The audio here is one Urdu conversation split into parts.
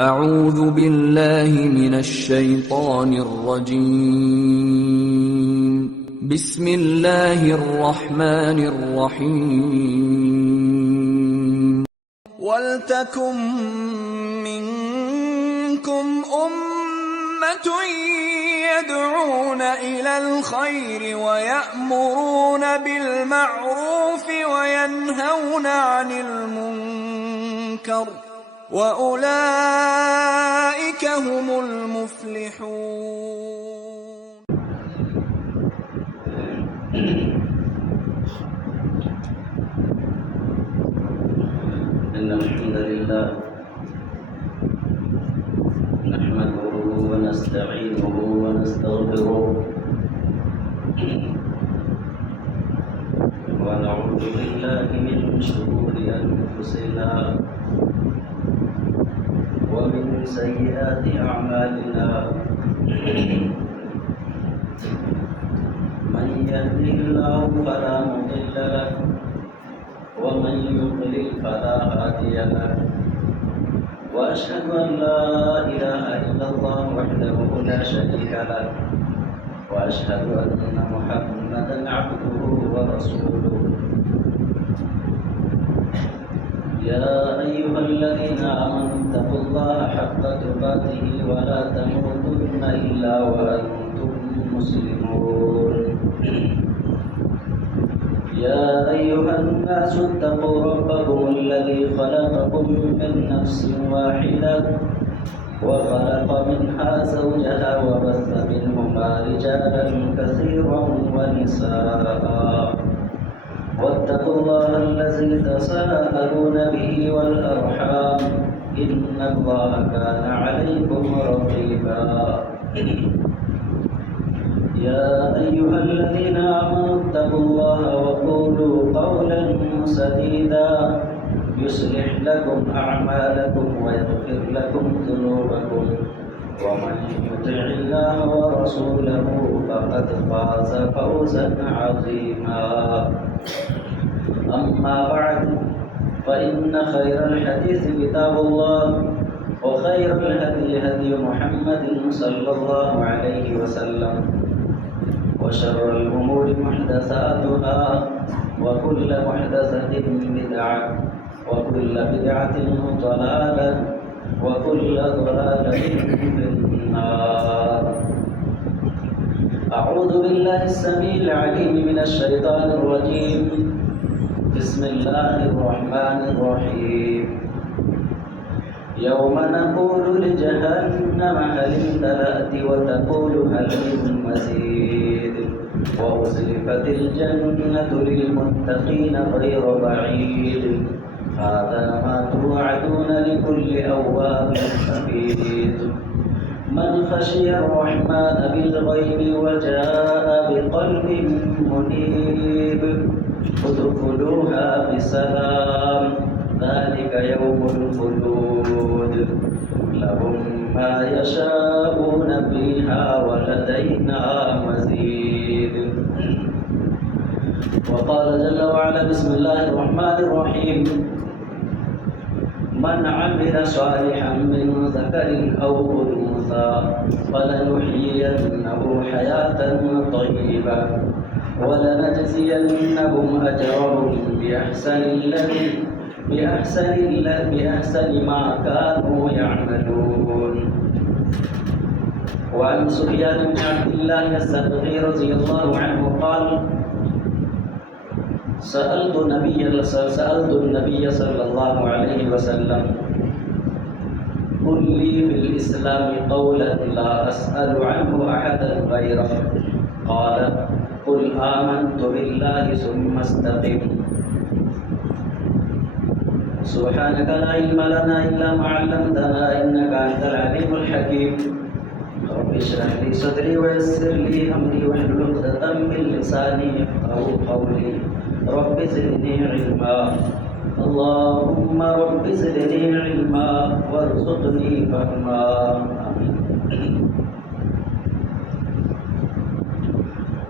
أعوذ بالله من الشيطان الرجيم. بسم الله الرحمن الرحيم. ولتكن منكم أمة يدعون إلى الخير ويأمرون بالمعروف وينهون عن المنكر وأولئك هم المفلحون. إن الحمد لله نحمده ونستعينه ونستغفره ونعوذ بالله من شرور أنفسنا ومن سيئات أعمالنا. من يهده الله فلا مضل له ومن يضلل فلا هادي له، وأشهد أن لا إله إلا الله وحده لا شريك له، وأشهد أن محمدا عبده ورسوله. يا أيها الذين آمنوا اتقوا الله حق تقاته ولا تموتن إلا وأنتم مسلمون. يا أيها الناس اتقوا ربكم الذي خلقكم من نفس واحدة وخلق منها زوجها وبث منهما رجالا كثيرا ونساء، واتقوا الله الذي تساءلون به والأرحام إن الله كان عليكم رقيبا. يا أيها الذين آمنوا اتقوا الله وقولوا قولا سديدا يصلح لكم أعمالكم ويغفر لكم ذنوبكم، ومن يطع الله ورسوله فقد فاز فوزا عظيما. أما بعد، فإن خير الحديث كتاب الله، وخير الهدي هدي محمد صلى الله عليه وسلم، وشر الأمور محدثاتها، وكل محدثة بدعة، وكل بدعة ضلالة، وكل ضلالة في النار. أعوذ بالله السميع العليم من الشيطان الرجيم. بسم الله الرحمن الرحيم. يوم نقول لجهنم هل امتلأت وتقول هل من مزيد، وأزلفت الجنة للمتقين غير بعيد، هذا ما توعدون لكل أواب حفيظ. من خشي الرحمن بالغيب وجاء بقلب منيب ادخلوها بسلام، ذلك يوم الخلود، لهم ما يشاءون فيها ولدينا مزيد. وقال جل وعلا: بسم الله الرحمن الرحيم. من عمل صالحا من ذكر أو أنثى فلنحيينه حياة طيبة ولنجزينهم أجرهم بأحسن ما كانوا يعملون. وعن سفيان بن عبد الله الثقفي رضي الله عنه قال: سألت النبي صلى الله عليه وسلم: قل لي في الإسلام قولا لا أسأل عنه أحدا غيره. قال: قل آمنت بالله ثم استقم. سبحانك لا علم لنا إلا ما علمتنا إنك أنت العليم الحكيم. رب اشرح لي صدري ويسر لي أمري واحلل عقدة من لساني يفقهوا قولي. رب زدني علما، اللهم رب زدني علما وارزقني فهما. آمين.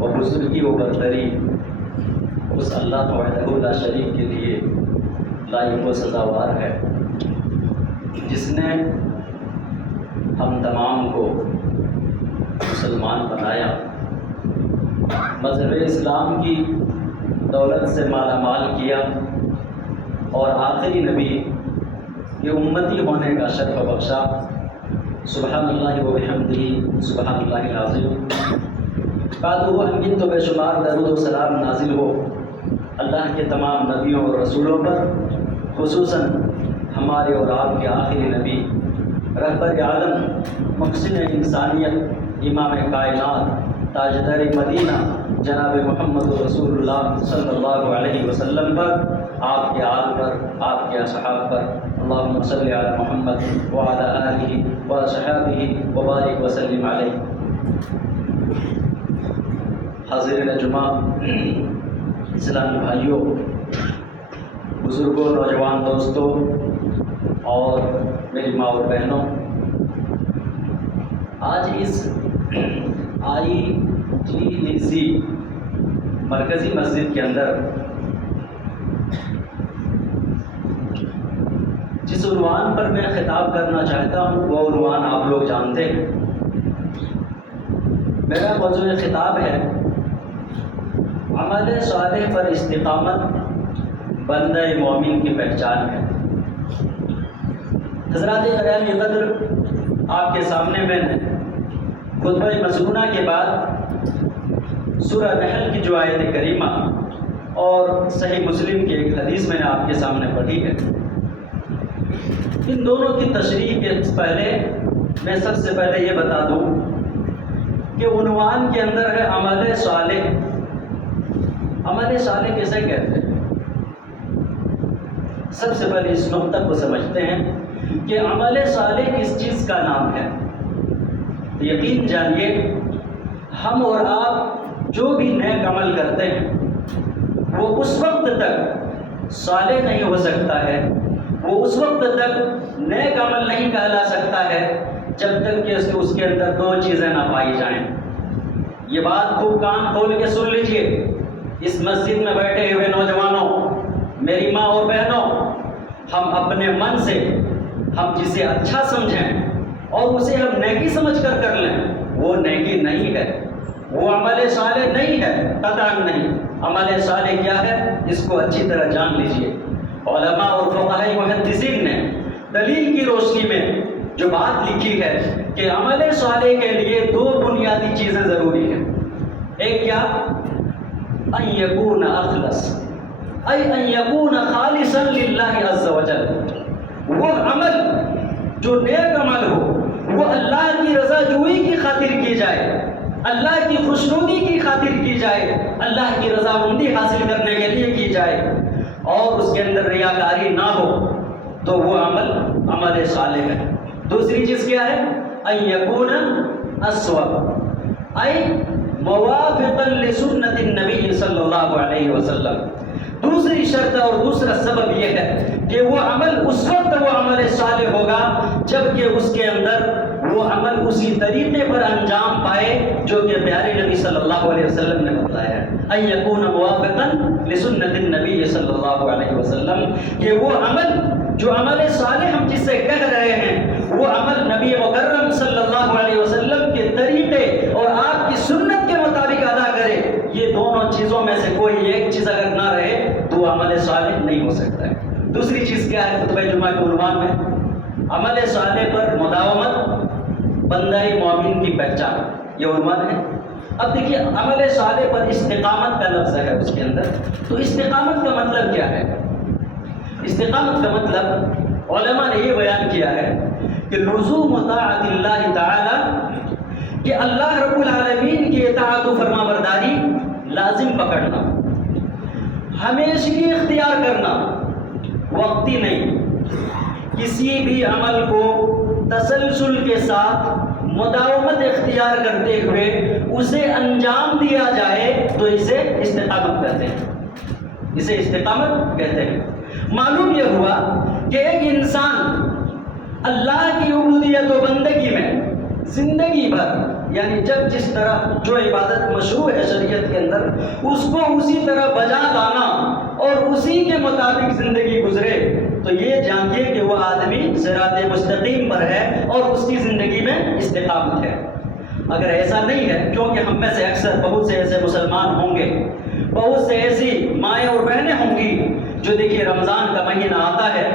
و بزرگی و برتری اس اللہ وحدہ لا شریک کے لیے لائق و سزاوار ہے، جس نے ہم تمام کو مسلمان بنایا، مذہب اسلام کی دولت سے مالا مال کیا اور آخری نبی کے امتی ہونے کا شرف بخشا۔ سبحان اللہ و بحمدہ سبحان اللہ العظیم۔ بعد وہ انگن تو بے شمار درود و سلام نازل ہو اللہ کے تمام نبیوں اور رسولوں پر، خصوصاً ہمارے اور آپ کے آخری نبی رہبر عالم مقصد انسانیت امام کائنات تاجدار مدینہ جناب محمد رسول اللہ صلی اللہ علیہ وسلم پر، آپ کے آل پر، آپ کے اصحاب پر، اللہم صلی علی محمد وعلی آلہ وصحابہ وبارک وسلم علیہ۔ حاضرین جمعہ، اسلامی بھائیوں، بزرگوں، نوجوان دوستوں اور میری ماں اور بہنوں، آج اس IGEC مرکزی مسجد کے اندر جس عنوان پر میں خطاب کرنا چاہتا ہوں وہ عنوان آپ لوگ جانتے ہیں۔ میرا موضوع خطاب ہے عمل صالح پر استقامت بندہ مومن کی پہچان ہے۔ حضرات گرامی قدر، آپ کے سامنے میں نے خطبہ مسنونہ کے بعد سورہ نحل کی جو آیت کریمہ اور صحیح مسلم کی ایک حدیث میں نے آپ کے سامنے پڑھی ہے، ان دونوں کی تشریح کے پہلے میں سب سے پہلے یہ بتا دوں کہ عنوان کے اندر ہے عمل صالح۔ عمل صالح کیسے کہتے ہیں؟ سب سے پہلے اس نقطہ کو سمجھتے ہیں کہ عمل صالح کس چیز کا نام ہے۔ یقین جانیے، ہم اور آپ جو بھی نیک عمل کرتے ہیں وہ اس وقت تک صالح نہیں ہو سکتا ہے، وہ اس وقت تک نیک عمل نہیں کہلا سکتا ہے جب تک کہ اس کے اندر دو چیزیں نہ پائی جائیں۔ یہ بات خوب کان کھول کے سن لیجئے، اس مسجد میں بیٹھے ہوئے نوجوانوں، میری ماں اور بہنوں، ہم اپنے من سے ہم جسے اچھا سمجھیں اور اسے ہم نیکی سمجھ کر لیں، وہ نیکی نہیں ہے، وہ عمل صالح نہیں ہے، قطعاً نہیں۔ عمل صالح کیا ہے اس کو اچھی طرح جان لیجئے۔ علماء اور فقہاء محدثین نے دلیل کی روشنی میں جو بات لکھی ہے کہ عمل صالح کے لیے دو بنیادی چیزیں ضروری ہیں۔ ایک کیا؟ ان یکون اخلص، ای ان یکون خالصا للہ عز وجل۔ وہ عمل جو نیک عمل ہو وہ اللہ کی رضا جوئی کی خاطر کی جائے، اللہ کی خوشنودی کی خاطر کی جائے، اللہ کی رضامندی حاصل کرنے کے لیے کی جائے، اور اس کے اندر ریاکاری نہ ہو تو وہ عمل صالح ہے۔ دوسری چیز کیا ہے؟ ان یکون اصوب، ای موافقا لسنت النبی صلی اللہ علیہ وسلم۔ دوسری شرط اور دوسرا سبب یہ ہے کہ وہ عمل اس وقت وہ عمل صالح ہوگا جب کہ اس کے اندر وہ عمل اسی طریقے پر انجام پائے جو کہ پیارے نبی صلی اللہ علیہ وسلم نے بتایا ہے، ان یکون موافقا لسنت النبی صلی اللہ علیہ وسلم، کہ وہ عمل جو عمل صالح ہم جس سے کہہ رہے ہیں وہ عمل نبی مکرم صلی اللہ علیہ وسلم کے طریقے اور آپ کی سنت کے مطابق ادا کرے۔ یہ دونوں چیزوں میں سے کوئی ایک چیز اگر نہ رہے تو وہ عمل صالح نہیں ہو سکتا ہے۔ دوسری چیز کیا ہے؟ خطبہ جمعہ کے عنوان میں عمل صالح پر مداومت بندہ مومن کی پہچان، یہ عنوان ہے۔ اب دیکھیے، عمل صالح پر استقامت کا لفظ ہے اس کے اندر، تو استقامت کا مطلب کیا ہے؟ استقامت کا مطلب علماء نے یہ بیان کیا ہے کہ لزوم طاعت اللہ تعالی، کہ اللہ رب العالمین کی اطاعت و فرما برداری لازم پکڑنا، ہمیشگی اختیار کرنا، وقتی نہیں۔ کسی بھی عمل کو تسلسل کے ساتھ مداومت اختیار کرتے ہوئے اسے انجام دیا جائے تو اسے استقامت کہتے ہیں، اسے استقامت کہتے ہیں۔ معلوم یہ ہوا کہ ایک انسان اللہ کی عبودیت و بندگی میں زندگی بھر یعنی جب جس طرح جو عبادت مشروع ہے شریعت کے اندر اس کو اسی طرح بجا لانا اور اسی کے مطابق زندگی گزرے تو یہ جانیے کہ وہ آدمی صراط مستقیم پر ہے اور اس کی زندگی میں استقامت ہے۔ اگر ایسا نہیں ہے، کیونکہ ہم میں سے اکثر بہت سے ایسے مسلمان ہوں گے، بہت سے ایسی مائیں اور بہنیں ہوں گی جو دیکھیے رمضان کا مہینہ آتا ہے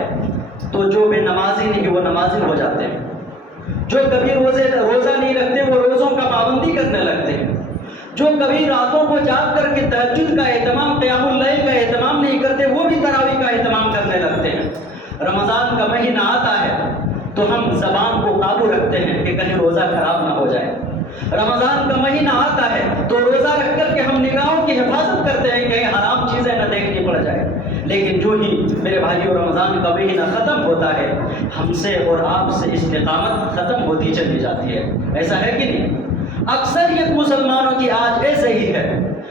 تو جو بے نمازی نہیں وہ نمازی ہو جاتے ہیں، جو کبھی روزہ نہیں رکھتے وہ روزوں کا پابندی کرنے لگتے ہیں، جو کبھی راتوں کو جاگ کر کے تہجد کا اہتمام، قیام اللیل کا اہتمام نہیں کرتے وہ بھی تراویح کا اہتمام کرنے لگتے ہیں۔ رمضان کا مہینہ آتا ہے تو ہم زبان کو قابو رکھتے ہیں کہ کہیں روزہ خراب نہ ہو جائے۔ رمضان کا مہینہ آتا ہے تو روزہ رکھ کر کے ہم نگاہوں کی حفاظت کرتے ہیں کہ حرام چیزیں نہ دیکھنی پڑ جائے۔ لیکن جو ہی میرے بھائیو رمضان کا مہینہ ختم ہوتا ہے ہم سے اور آپ سے استقامت ختم ہوتی چلی جاتی ہے۔ ایسا ہے کہ نہیں؟ اکثریت مسلمانوں کی آج ایسے ہی ہے،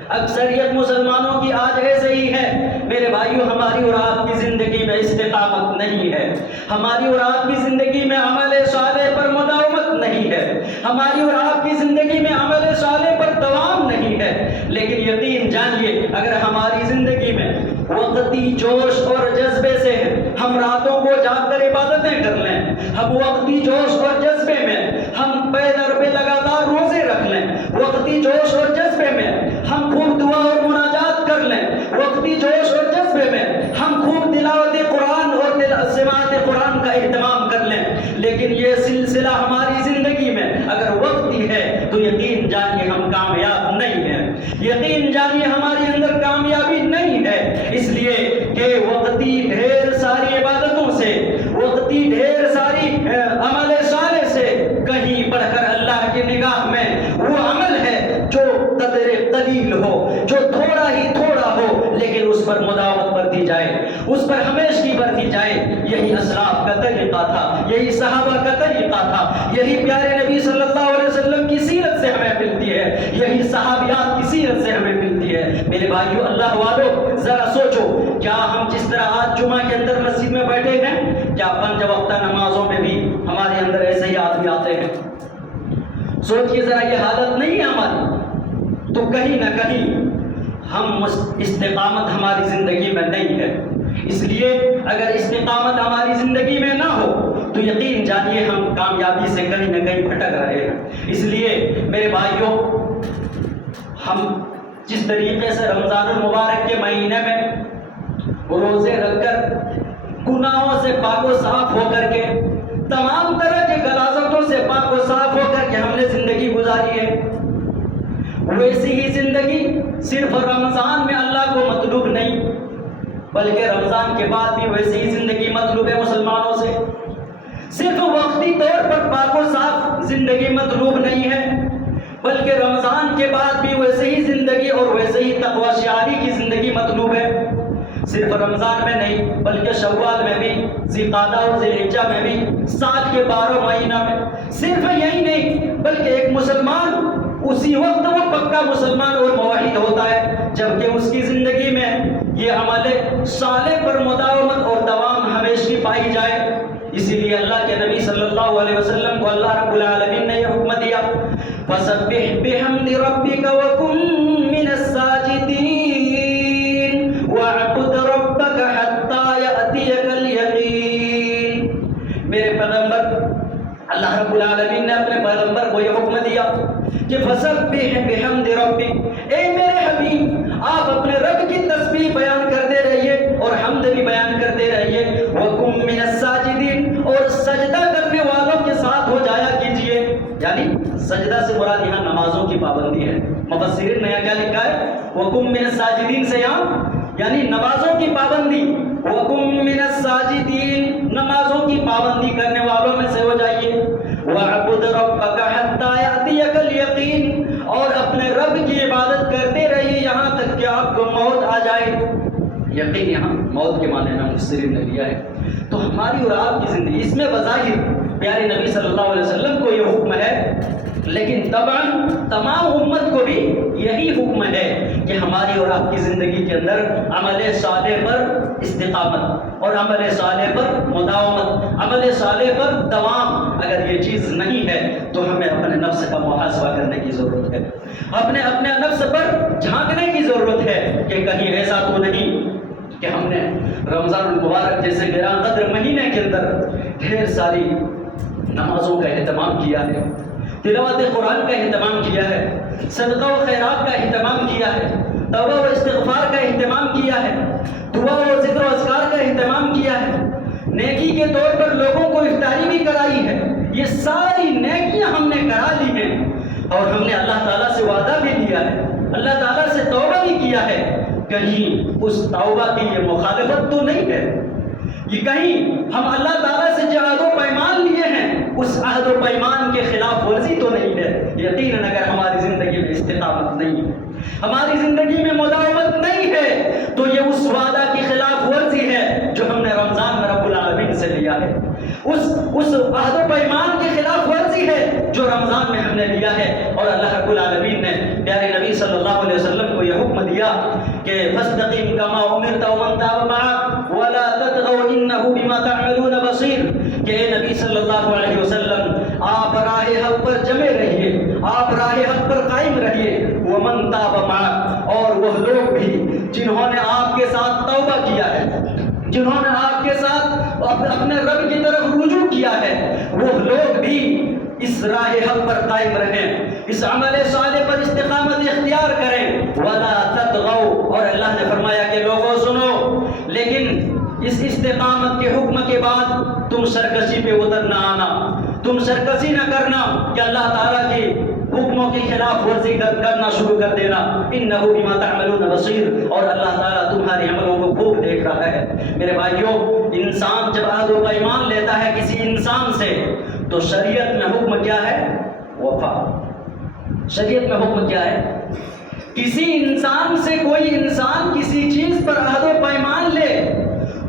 اکثریت مسلمانوں کی آج ایسے ہی ہے۔ میرے بھائیو ہماری اور آپ کی زندگی میں استقامت نہیں ہے، ہماری اور آپ کی زندگی میں عمل صالح پر مداومت نہیں ہے، ہماری اور آپ کی زندگی میں عمل صالح پر دوام نہیں ہے۔ لیکن یقین جانیے اگر ہماری زندگی میں وقتی جوش اور جذبے سے ہم راتوں کو جاگ کر عبادتیں کر لیں، ہم وقتی جوش اور جذبے میں ہم پے در پہ لگاتار روزے رکھ لیں، وقتی جوش اور جذبے میں ہم خوب دعا اور مناجات کر لیں، وقتی جوش اور جذبے میں ہم خوب تلاوت قرآن اور سماعت قرآن کا اہتمام کر لیں، لیکن یہ سلسلہ ہماری زندگی میں اگر وقتی ہے تو یقین جانیے ہم کامیاب نہیں ہیں، یقین جانیے ہمارے اندر کامیابی نہیں ہے، اس لیے کہ وقتی ڈھیر ساری عبادتوں سے، وقتی ڈھیر ساری عمل صالح سے کہیں بڑھ کر اللہ کی نگاہ میں وہ عمل ہے جو قدر قلیل ہو، جو تھوڑا ہی تھوڑا ہو لیکن اس پر مداوت برتی جائے، اس پر ہمیشگی برتی جائے۔ یہی اسلاف کا طریقہ تھا، یہی صحابہ کا طریقہ تھا، یہی پیارے نبی صلی اللہ علیہ وسلم کی سیرت سے ہمیں ملتی ہے، یہی صحابیات کی سیرت سے ہمیں ملتی ہے۔ میرے بھائیو اللہ والو ذرا سوچو، کیا ہم جس طرح آج جمعہ کے اندر مسجد میں بیٹھے ہیں کیا 5 وقتہ نمازوں میں بھی ہمارے اندر ایسے ہی آدمی آتے ہیں؟ سوچئے ذرا یہ حالت نہیں ہے ہماری، تو کہیں نہ کہیں ہم استقامت ہماری زندگی میں نہیں ہے۔ اس لیے اگر استقامت ہماری زندگی میں نہ ہو تو یقین جانیے ہم کامیابی سے کہیں نہ کہیں بھٹک رہے ہیں۔ اس لیے میرے بھائیوں ہم جس طریقے سے رمضان المبارک کے مہینے میں روزے رکھ کر گناہوں سے پاک و صاف ہو کر کے تمام طرح کے غلاظتوں سے پاک و صاف ہو کر کے ہم نے زندگی گزاری ہے، ویسی ہی زندگی صرف رمضان میں اللہ کو مطلوب نہیں بلکہ رمضان کے بعد بھی ویسی ہی زندگی مطلوب ہے مسلمانوں سے۔ صرف وقتی طور پر پاک و صاف زندگی مطلوب نہیں ہے بلکہ رمضان کے بعد بھی ویسے ہی زندگی اور ویسے ہی تقوی شعاری کی زندگی مطلوب ہے۔ صرف رمضان میں نہیں بلکہ شوال میں بھی، ذی قعدہ اور ذی الحجہ میں بھی، سال کے 12 مہینہ میں۔ صرف یہی نہیں بلکہ ایک مسلمان اسی وقت وہ پکا مسلمان اور موحد ہوتا ہے جبکہ اس کی زندگی میں یہ عمل صالح پر مداومت اور دوام ہمیشہ پائی جائے۔ اسی لیے اللہ کے نبی صلی اللہ علیہ وسلم کو اللہ رب العالمین نے یہ حکم دیا فَسَبِّحْ بِحَمْدِ رَبِّكَ وَكُن مِّنَ السَّاجِدِينَ وَاعْبُدْ رَبَّكَ حَتَّى يَأْتِيَكَ الْيَقِينُ۔ میرے پیغمبر اللہ رب العالمین نے اپنے پیغمبر کو یہ حکم دیا کہ فَسَبِّحْ بِحَمْدِ رَبِّكَ، اے میرے حبیب آپ اپنے رب کی تسبیح بیان کرتے رہیے اور حمد بھی بیان کرتے رہیے، وَكُن مِّنَ السَّاجِدِينَ، اور سجدہ کرنے والوں کے ساتھ ہو جایا کیجئے۔ یعنی سجدہ سے مراد یہاں نمازوں کی پابندی ہے۔ مفسرین نے کیا لکھا ہے؟ وَكُن مِّنَ السَّاجِدِينَ سے یعنی نمازوں کی پابندی، وَكُن مِّنَ السَّاجِدِينَ نمازوں کی پابندی کرنے والوں میں سے ہو جائیے، وَاعْبُدْ رَبَّكَ حَتَّى يَأْتِيَكَ الْيَقِينُ، اور اپنے رب کی عبادت کرتے رہیے یہاں تک کہ آپ کو موت آ جائے۔ یقین یہاں موت کے معنی میں مفسرین نے دیا ہے۔ تو ہماری اور آپ کی زندگی اس میں بظاہر پیارے نبی صلی اللہ علیہ وسلم کو یہ حکم ہے لیکن طبعاً تمام امت کو بھی یہی حکم ہے کہ ہماری اور آپ کی زندگی کے اندر عمل صالح پر استقامت اور عمل صالح پر مداومت، عمل صالح پر دوام، اگر یہ چیز نہیں ہے تو ہمیں اپنے نفس کا محاسبہ کرنے کی ضرورت ہے، اپنے نفس پر جھانکنے کی ضرورت ہے کہ کہیں ایسا تو نہیں کہ ہم نے رمضان المبارک جیسے گراں قدر مہینے کے اندر ڈھیر ساری نمازوں کا اہتمام کیا ہے، تلاوت قرآن کا اہتمام کیا ہے، صدقہ و خیرات کا اہتمام کیا ہے، توبہ و استغفار کا اہتمام کیا ہے، دعا و ذکر و اذکار کا اہتمام کیا ہے، نیکی کے طور پر لوگوں کو افطاری بھی کرائی ہے، یہ ساری نیکیاں ہم نے کرا لی ہیں اور ہم نے اللہ تعالیٰ سے وعدہ بھی لیا ہے، اللہ تعالیٰ سے توبہ بھی کیا ہے، کہیں اس توبہ کی یہ مخالفت تو نہیں ہے، یہ کہیں ہم اللہ تعالیٰ سے جو عہد و پیمان لیے ہیں اس عہد و پیمان کے خلاف ورزی تو نہیں ہے؟ یقیناً اگر ہماری زندگی میں استقامت نہیں ہے، ہماری زندگی میں مداومت نہیں ہے تو یہ اس وعدہ کی خلاف ورزی ہے جو ہم نے رمضان میں رب العالمین سے لیا ہے، اس عہد و پیمان کی خلاف ورزی ہے جو رمضان میں ہم نے لیا ہے۔ اور اللہ رب العالمین نے پیارے نبی صلی اللہ علیہ وسلم کو یہ حکم دیا کہ فاستقم کما امرت ومن تاب معك ولا تطغوا انه بما تعملون بصیر، کہ اے نبی صلی اللہ علیہ وسلم آپ راہ حق پر جمے رہیے، آپ راہ حق پر قائم رہیے، ومن تاب معك، اور وہ لوگ بھی جنہوں نے آپ کے ساتھ توبہ کیا ہے، جنہوں نے آپ کے ساتھ اپنے رب کی طرف رجوع کیا ہے، وہ لوگ بھی اس راہ حق پر قائم رہیں، اس عمل صالح پر استقامت اختیار کریں، ولا تطغوا، اور اللہ نے فرمایا کہ لوگوں سنو، لیکن اس استقامت کے حکم کے بعد تم سرکشی پہ اتر نہ آنا، تم سرکشی نہ کرنا کہ اللہ تعالیٰ کے حکموں کی خلاف ورزی کرنا شروع کر دینا، انہ بما تعملون بصیر، اور اللہ تعالیٰ تمہارے عملوں کو خوب دیکھ رہا ہے۔ میرے بھائیوں، انسان جب عہد و پیمان لیتا ہے کسی انسان سے تو شریعت میں حکم کیا ہے؟ وفا۔ شریعت میں حکم کیا ہے؟ کسی انسان سے کوئی انسان کسی چیز پر عہد و پیمان لے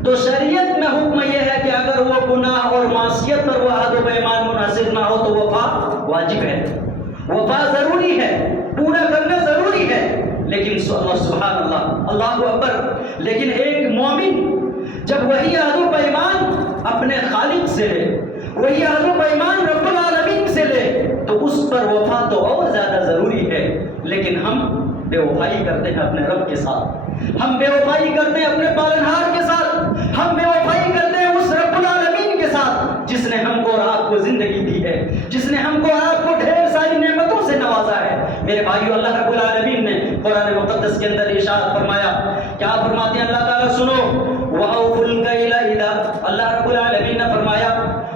تو شریعت میں حکم یہ ہے کہ اگر وہ گناہ اور معصیت پر وہ عہد و پیمان مناسب نہ ہو تو وفا واجب ہے، وفا ضروری ہے، پورا کرنا ضروری ہے۔ لیکن سبحان اللہ، اللہ اکبر، لیکن ایک مومن جب وہی عہد و پیمان اپنے خالق سے لے، وہی عہد و پیمان رب العالمین سے لے تو اس پر وفا تو اور زیادہ ضروری ہے، لیکن ہم بے وفائی کرتے ہیں اپنے رب کے ساتھ، ہم بے وفائی کرتے ہیں اپنے پالنہار کے ساتھ، ہم بے وفائی کرتے ہیں اس رب العالمین کے ساتھ جس نے ہم کو اور آپ کو زندگی دی ہے، جس نے ہم کو اور آپ کو ڈھیر ساری نعمتوں سے نوازا ہے۔ میرے بھائیو، اللہ رب العالمین نے قرآن مقدس کے اندر ارشاد فرمایا، کیا فرماتے ہیں اللہ تعالیٰ؟ سنو، وَأَوْفُوا الْكَيْلَ إِذَا، اللہ رب العالمین نے فرمایا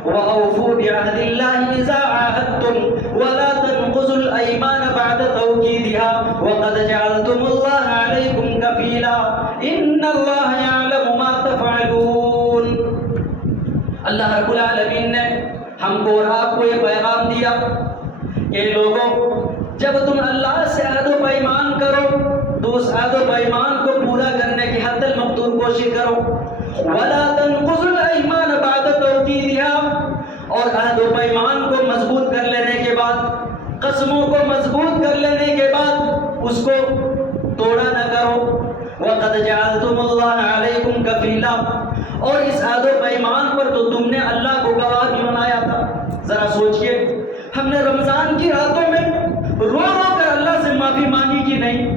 وَأَوْفُوا بِعَهْدِ اللَّهِ إِذَا عَاهَدتُّمْ وَلَا تَنقُضُوا الْأَيْمَانَ بَعْدَ تَوْكِيدِهَا وَقَدْ جَعَلْتُمُ اللَّهَ عَلَيْكُمْ كَفِيلًا إِنَّ اللَّهَ يَعْلَمُ مَا تَفْعَلُونَ۔ اللہ رب العالمین نے ہم کو اور آپ کو یہ پیغام دیا کہ لوگوں، جب تم اللہ سے عہد و پیمان کرو تو اس عہد و پیمان کو پورا کرنے کی حد المقدور کوشش کرو، وَلَا تَنقُضُوا الْأَيْمَانَ بَعْدَ تَوْكِيدِهَا، اور عہد و پیمان کو مضبوط کر لینے کے بعد، قسموں کو مضبوط کر لینے کے بعد اس کو توڑا نہ کرو، وَقَدْ جَعَلْتُمُ اللَّهَ عَلَيْكُمْ كَفِيلًا، اور اس عہد و پیمان پر تو تم نے اللہ کو گواہ بھی بنایا تھا۔ ذرا سوچئے، ہم نے رمضان کی راتوں میں رو رو کر اللہ سے معافی مانگی کہ نہیں؟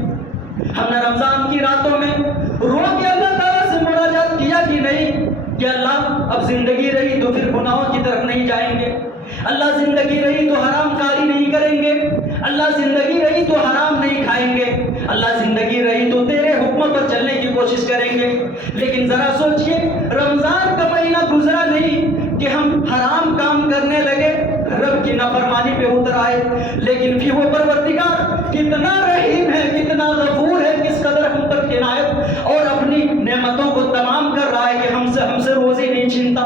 ہم نے رمضان کی راتوں میں رو کے اللہ تعالیٰ سے مناجات کیا کہ نہیں کہ اللہ اب زندگی رہی تو پھر گناہوں کی طرف نہیں جائیں گے، اللہ زندگی رہی تو حرام کاری نہیں کریں گے، اللہ زندگی رہی تو حرام نہیں کھائیں گے، اللہ زندگی رہی تو تیرے حکم پر چلنے کی کوشش کریں گے۔ لیکن ذرا سوچئے، رمضان کا مہینہ گزرا نہیں کہ ہم حرام کام کرنے لگے، رب کی نافرمانی پہ اتر آئے، لیکن پھر وہ پروردگار کتنا رحیم ہے، کتنا غفور ہے، کس قدر ہم پر عنایت اور اپنی نعمتوں کو تمام کر رہا ہے کہ ہم سے روزی نہیں چھینتا،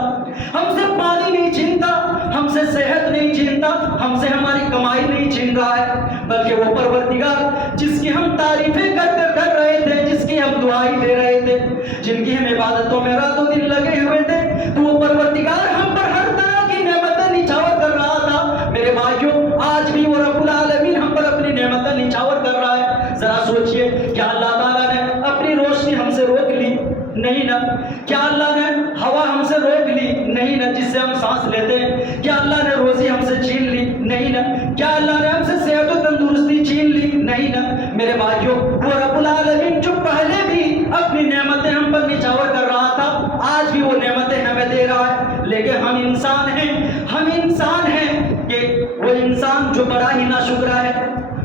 ہم سے پانی نہیں چھینتا، ہم سے صحت نہیں چھینتا، ہم سے ہماری کمائی نہیں چھین رہا ہے، بلکہ وہ پروردگار جس کی ہم تعریفیں کر رہے تھے، جس کی ہم دعائیں دے رہے تھے، جن کی ہم عبادتوں میں رات و دن لگے ہوئے تھے، تو وہ پروردگار ہم پر ہر طرح کی نعمتیں نچھاور کر رہا تھا۔ میرے بھائیوں، آج بھی وہ نہیں نا. کیا اللہ نے ہوا ہم سے روک لی؟ نہیں نا. جس سے ہم سانس لیتے ہیں. کیا اللہ نے روزی ہم سے چھین لی؟ نہیں نا. کیا اللہ نے ہم سے صحت و تندرستی چھین لی؟ نہیں نا. میرے بھائیوں، وہ رب العالمین جو پہلے بھی اپنی نعمتیں ہم پر نچھاور کر رہا تھا، آج بھی وہ نعمتیں ہمیں دے رہا ہے. لیکن ہم انسان ہیں کہ وہ انسان جو بڑا ہی ناشکرا ہے،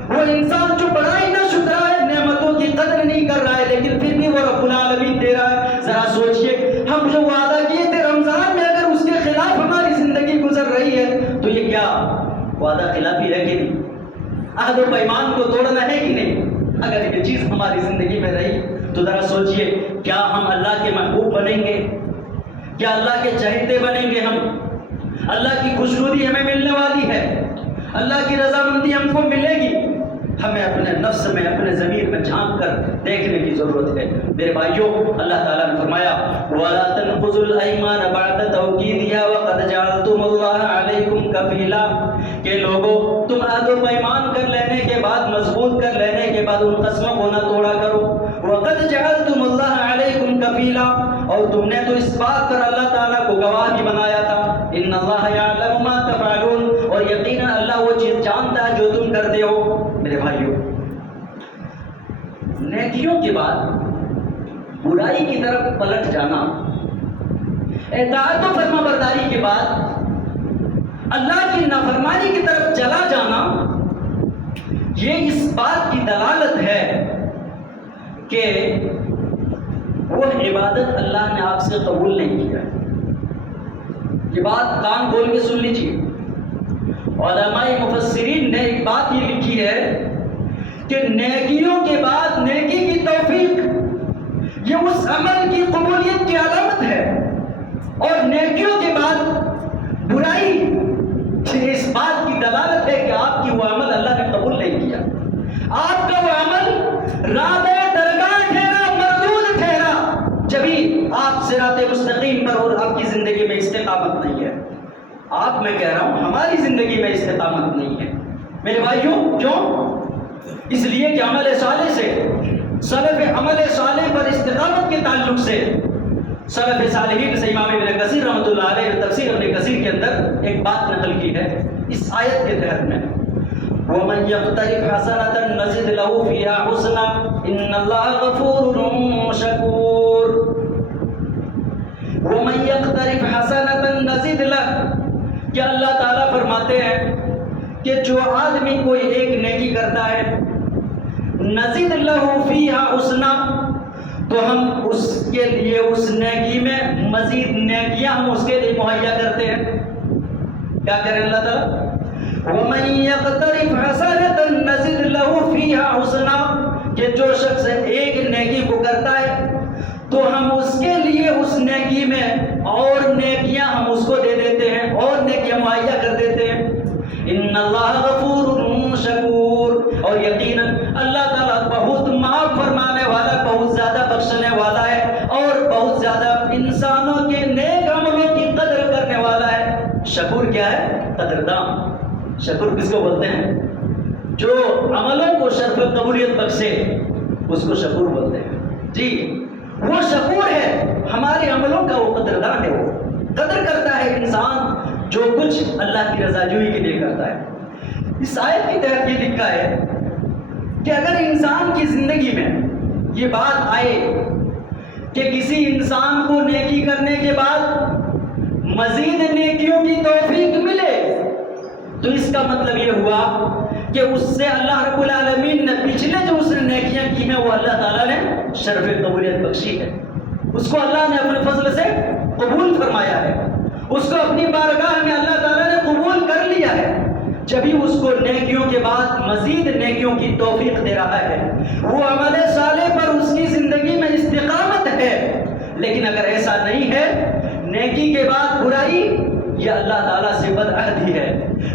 وہ انسان جو بڑا ہی ناشکرا ہے، نعمتوں کی قدر نہیں کر رہا ہے، لیکن پھر بھی وہ رب العالمین دے رہا ہے. ذرا سوچئے، ہم جو وعدہ کیے تھے رمضان میں، اگر اس کے خلاف ہماری زندگی گزر رہی ہے تو یہ کیا وعدہ خلافی ہے کہ نہیں؟ عہد و پیمان کو توڑنا ہے کہ نہیں؟ اگر یہ چیز ہماری زندگی میں رہی تو ذرا سوچئے، کیا ہم اللہ کے محبوب بنیں گے؟ کیا اللہ کے چہیتے بنیں گے؟ ہم اللہ کی خوشنودی ہمیں ملنے والی ہے، اللہ کی رضامندی ہم کو ملے گی. ہمیں اپنے نفس میں، اپنے ضمیر میں جھانک کر دیکھنے کی ضرورت ہے. میرے بھائیوں، اللہ تعالیٰ نے فرمایا وَلَا تَنْقُضُوا الْأَيْمَانَ بَعْدَ تَوْكِيدِهَا وَقَدْ جَعَلْتُمُ اللَّهَ عَلَيْكُمْ كَفِيلًا. کہ لوگوں، تم عہد و پیمان کر لینے کے بعد، مضبوط کر لینے کے بعد ان قسموں کو نہ توڑا کرو. وَقَدْ جَعَلْتُمُ اللَّهَ عَلَيْكُمْ كَفِيلًا. اور تم نے تو اس بات پر اللہ تعالیٰ کو گواہ بھی بنایا تھا. ان اللہ یعلم ما تفعلون. اور یقینا اللہ وہ چیز جانتا ہے جو تم کرتے ہو. میرے بھائیوں، نیکیوں کے بعد برائی کی طرف پلٹ جانا، اطاعت و فرما برداری کے بعد اللہ کی نافرمانی کی طرف چلا جانا، یہ اس بات کی دلالت ہے کہ وہ عبادت اللہ نے آپ سے قبول نہیں کیا. یہ بات کان کھول کے سن لیجیے. علماء مفسرین نے ایک بات یہ لکھی ہے کہ نیکیوں کے بعد نیکی کی توفیق یہ اس عمل کی قبولیت کی علامت ہے، اور نیکیوں کے بعد برائی اس بات کی دلالت ہے کہ آپ کی وہ عمل اللہ نے قبول نہیں کیا. آپ کا وہ عمل رابع درگاہ ٹھہرا، مردود ٹھہرا، جبھی آپ صراط مستقیم پر اور آپ کی زندگی میں استقامت نہیں ہے. آپ میں کہہ رہا ہوں ہماری زندگی میں استقامت نہیں ہے. میرے بھائیوں، کیوں؟ اس لیے کہ عمل صالح سے، سلف عمل صالح پر استقامت کے تعلق سے سلف صالحین سے امام ابن کثیر رحمۃ اللہ علیہ نے تفسیر ابن کثیر کے اندر ایک بات نقل کی ہے اس آیت کے تحت میں. وَمَن يَقْتَرِفْ حَسَنَةً نَزِدْ لَهُ فِيهَا حُسْنًا إِنَّ اللَّهَ غَفُورٌ شَكُورٌ. وَمَن يَقْتَرِفْ حَسَنَةً نَزِدْ لَهُ، کہ اللہ تعالیٰ فرماتے ہیں کہ جو آدمی کوئی ایک نیکی کرتا ہے، نزد لہو فیہا حسنا، تو ہم اس کے لیے اس نیکی میں مزید نیکیاں ہم اس کے لیے مہیا کرتے ہیں. کیا کریں اللہ تعالیٰ؟ وَمَن يَقْتَرِفْ حَسَنَةً نَزِدْ لَهُ فِيهَا حُسْنًا، کہ جو شخص ایک نیکی کو کرتا ہے تو ہم اس کے لیے اس نیکی میں اور نیکیاں ہم اس کو دے دیتے ہیں، اور نیکیاں مہیا کر دیتے ہیں. ان اللہ غفور شکور، اور یقیناً اللہ تعالیٰ بہت معاف فرمانے والا، بہت زیادہ بخشنے والا ہے، اور بہت زیادہ انسانوں کے نیک عملوں کی قدر کرنے والا ہے. شکور کیا ہے؟ قدردان. شکور کس کو بولتے ہیں؟ جو عملوں کو شرف قبولیت بخشے اس کو شکور بولتے ہیں. جی، وہ شکور ہے، ہمارے عملوں کا وہ قدردان ہے. وہ قدر کرتا ہے انسان جو کچھ اللہ کی رضا جوئی کے لیے کرتا ہے. اس آیت کی تحت یہ لکھا ہے کہ اگر انسان کی زندگی میں یہ بات آئے کہ کسی انسان کو نیکی کرنے کے بعد مزید نیکیوں کی توفیق ملے، تو اس کا مطلب یہ ہوا کہ اس سے اللہ رب العالمین نے پچھلے جو اس نے نیکیاں کی ہیں وہ اللہ تعالیٰ نے شرف قبولیت بخشی ہے. اس کو اللہ نے اپنے فضل سے قبول فرمایا ہے، اس کو اپنی بارگاہ میں اللہ تعالیٰ نے قبول کر لیا ہے. جبھی اس کو نیکیوں کے بعد مزید نیکیوں کی توفیق دے رہا ہے. وہ عمل صالح پر اس کی زندگی میں استقامت ہے. لیکن اگر ایسا نہیں ہے، نیکی کے بعد برائی، یہ اللہ تعالیٰ سے بدعہدی ہے.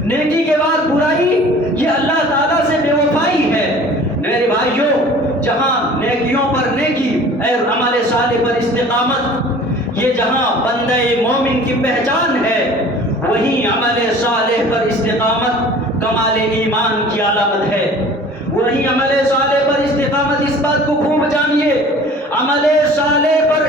نیکی کے بعد برائی، یہ اللہ تعالیٰ سے بے وفائی ہے. میرے بھائیوں، جہاں نیکیوں پر نیکی اور عمل صالح پر استقامت یہ جہاں بندہ مومن کی پہچان ہے، وہیں عمل صالح پر استقامت کمال ایمان کی علامت ہے. وہیں عمل صالح پر استقامت، اس بات کو خوب جانیے، عمل صالح پر